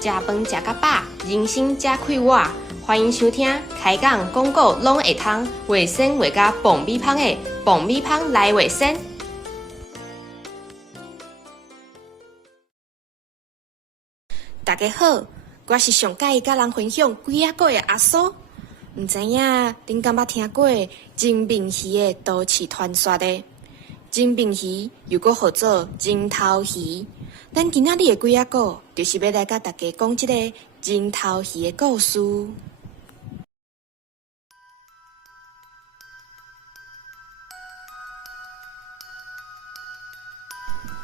食饭食到饱，人生才快活。欢迎收听开讲广告拢会通，卫生卫甲爆米香的爆米香来卫生。大家好，我是上介意甲人分享鬼仔粿的阿苏。唔知影恁敢捌听过金饼鱼的都市传说的？金饼鱼又搁号做金头鱼。咱今仔日的鬼仔粿，就是要来甲大家讲这个金头鱼的故事。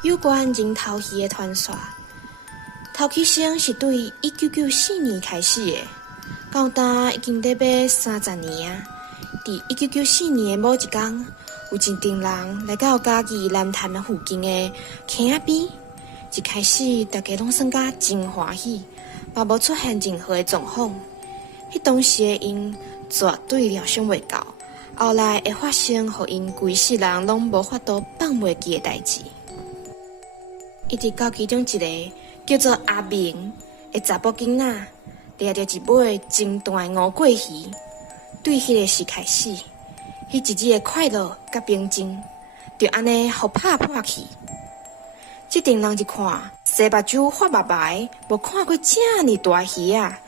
有关金头鱼的传说，头起先是对1994年开始的，到今已经得要30年啊。伫1994年的某一天，有一群人来到嘉义南潭附近的溪仔边，一开始大家拢算甲真欢喜，嘛无出现任何的状况。迄当时的因绝对料想袂到，后来会发生互因规世人拢无法度放袂记的代志。一直到其中一个叫做阿明的查甫囡仔，掠着一尾真大的乌龟鱼，对迄个时开始，迄一日的快乐甲平静，就安尼互拍破去。这群人一看，西目睭发白白，无看过这么大鱼啊！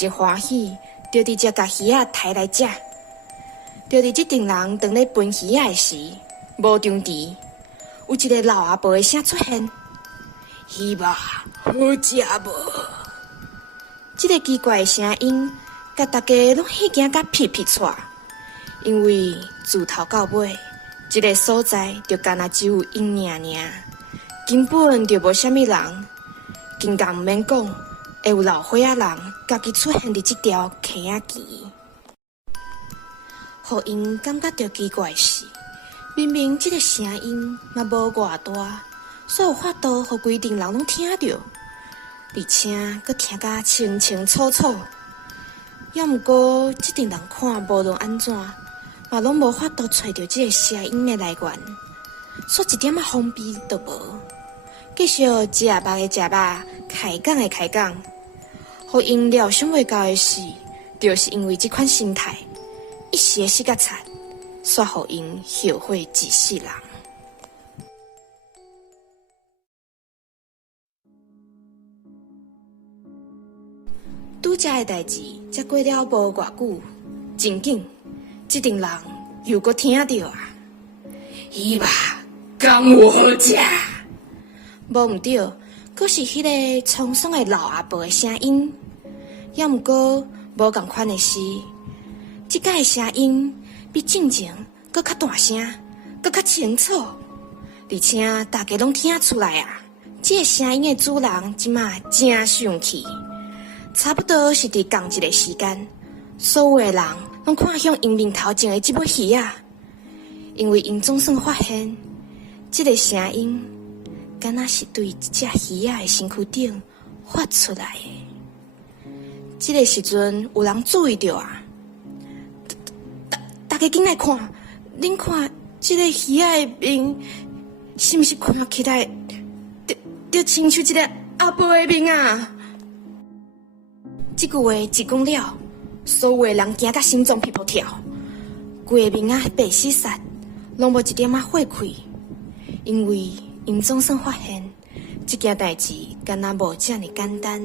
一欢喜，就直接甲鱼仔抬来食。就伫这群人当咧分鱼仔的时，无中时，有一个老阿婆的声出现。鱼吧，好食无？这个奇怪的声音，甲大家拢吓惊甲屁屁喘，因为自头到尾，这个所在就干那只有因尔，根本就无啥物人，更加毋免讲会有老岁仔人家己出现伫这条溪仔边。互因感觉到奇怪的是，明明这个声音嘛无偌大。所有法度，互规定人拢听着，而且佫听甲清清楚楚。要毋过，这群人看无论安怎，嘛拢无法度找到这个声音的来源，说一点仔方便都无。继续食肉的食肉，开讲的开讲。互因料想袂到的是，就是因为这款心态，一时的死甲惨，煞互因后悔一世人。拄则的代志，才过了无偌久，真紧，这群人又搁听到啊！伊吧，讲有好食，无毋对，阁是迄个沧桑的老阿婆的声音。要毋过无共款的是，即个的声音比正前阁较大声，阁较清楚，而且大家拢听出来啊！这个声音的主人即马真生气。差不多是伫同一个时间，所有的人拢看向因面头前的这尾鱼啊，因为因总算发现，这个声音敢若是对一只鱼仔的身躯顶发出来的。这个时阵有人注意到啊，大家紧来看，恁看这个鱼仔的面，是毋是看起来就亲像一个阿婆的面啊？这句话一讲了，所有的人惊甲心脏噼噗跳，规个面啊白死煞，拢无一点仔血气，因为因总算发现，这件代志敢若无这么简单，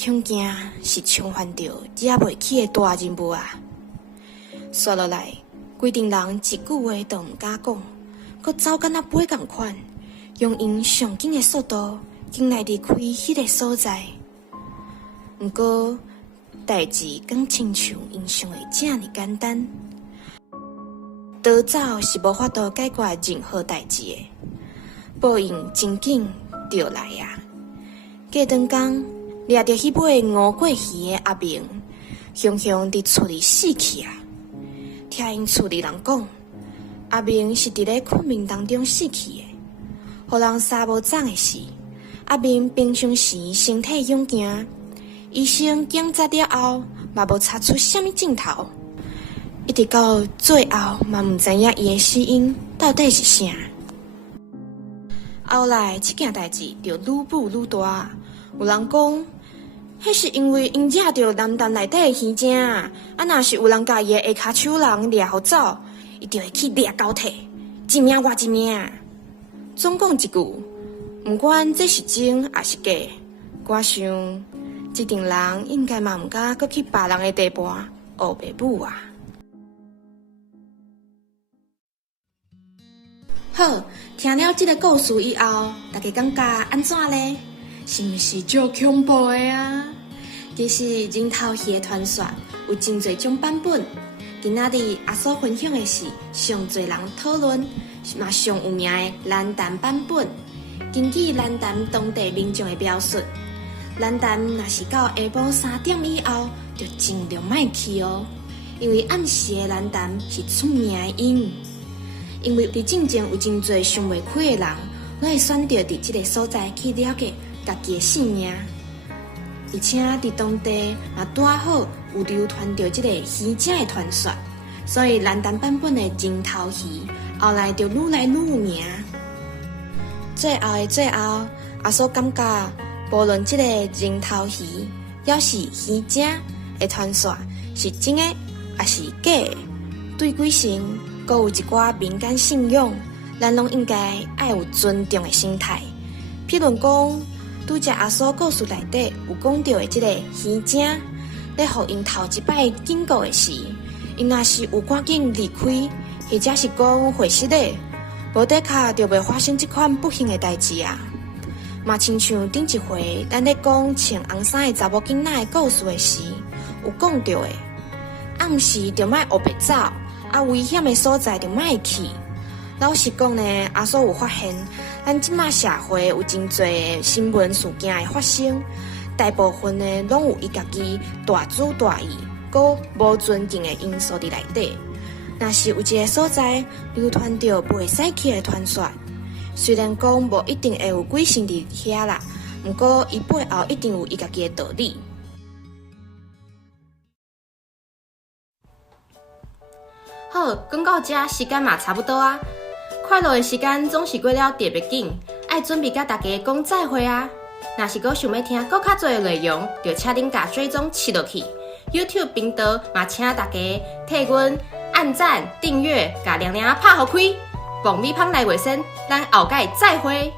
恐惊是冲犯着惹袂起的大任务啊！刷落来，规定人一句话都毋敢讲，佮走敢若飞共款，用因上紧的速度，紧来离开迄个所在。毋过，代志敢亲像因想的这么简单，逃走是无法度解决任何代志的，报应真紧就来啊！过顿工，掠着迄尾乌龟鱼的阿明，雄雄伫厝里死去啊！听因厝里人讲，阿明是伫咧困眠当中死去的。互人沙无长的是，阿明平常时身体勇健。医生检查了后，嘛无查出什么症头，一直到最后嘛毋知影伊的死因到底是啥。后来这件代志就愈舞愈大，有人讲迄是因为因惹着蓝潭内底的鱼精啊！若是有人甲伊的下骹手人掠互走，伊就会去掠交替，一命我一命。总讲一句，毋管这是真还是假，我想，这阵人应该嘛毋敢搁去别人的地盘学爸母啊。好，听了这个故事以后，大家感觉安怎呢？是毋是足恐怖的啊？其实人头鱼的传说有真侪种版本。今仔日阿所分享的是上侪人讨论嘛上有名的蓝潭版本。根据蓝潭当地民众的描述，蓝潭若是到下晡3点以后，就尽量莫去哦，因为暗时的蓝潭是出名的阴。因为伫进前有真侪想袂开的人，拢会选择伫这个所在去了解家己的性命，而且伫当地嘛拄好有流传着这个鱼精的传说，所以蓝潭版本的人头鱼后来就愈来愈有名。最后的最后，阿所感觉，无论这个人头鱼，要是鱼精的传说是真的还是假的，对鬼神，阁有一寡民间信仰，咱拢应该爱有尊重的心态。譬如讲，拄则阿所故事内底有讲到的这个鱼精，咧互因头一摆警告的时，因若是有赶紧离开，或者是讲回失咧，无得卡就袂发生这款不幸的代志啊。嘛亲像顶一回咱咧讲穿红衫的查某囡仔的故事的时，有讲到的，暗时就莫黑白走。危险的所在就莫去。老实讲呢，阿所有发现，咱即马社会有真侪新闻事件的发生，大部分呢拢有伊家己大主大意，佮无尊敬的因素伫内底。若是有一个所在流传着袂使去的传说，虽然讲无一定会有鬼神伫遐啦，毋过伊背后一定有伊家己的道理。好，讲到这时间嘛差不多啊。快乐的时间总是过了特别紧，爱准备甲大家讲再会啊。若是阁想要听更较多的内容，就请恁甲追踪吃落去。YouTube 频道嘛，请大家替阮按赞、订阅、甲铃铃拍互开。爆米香来卫生，咱后届再会。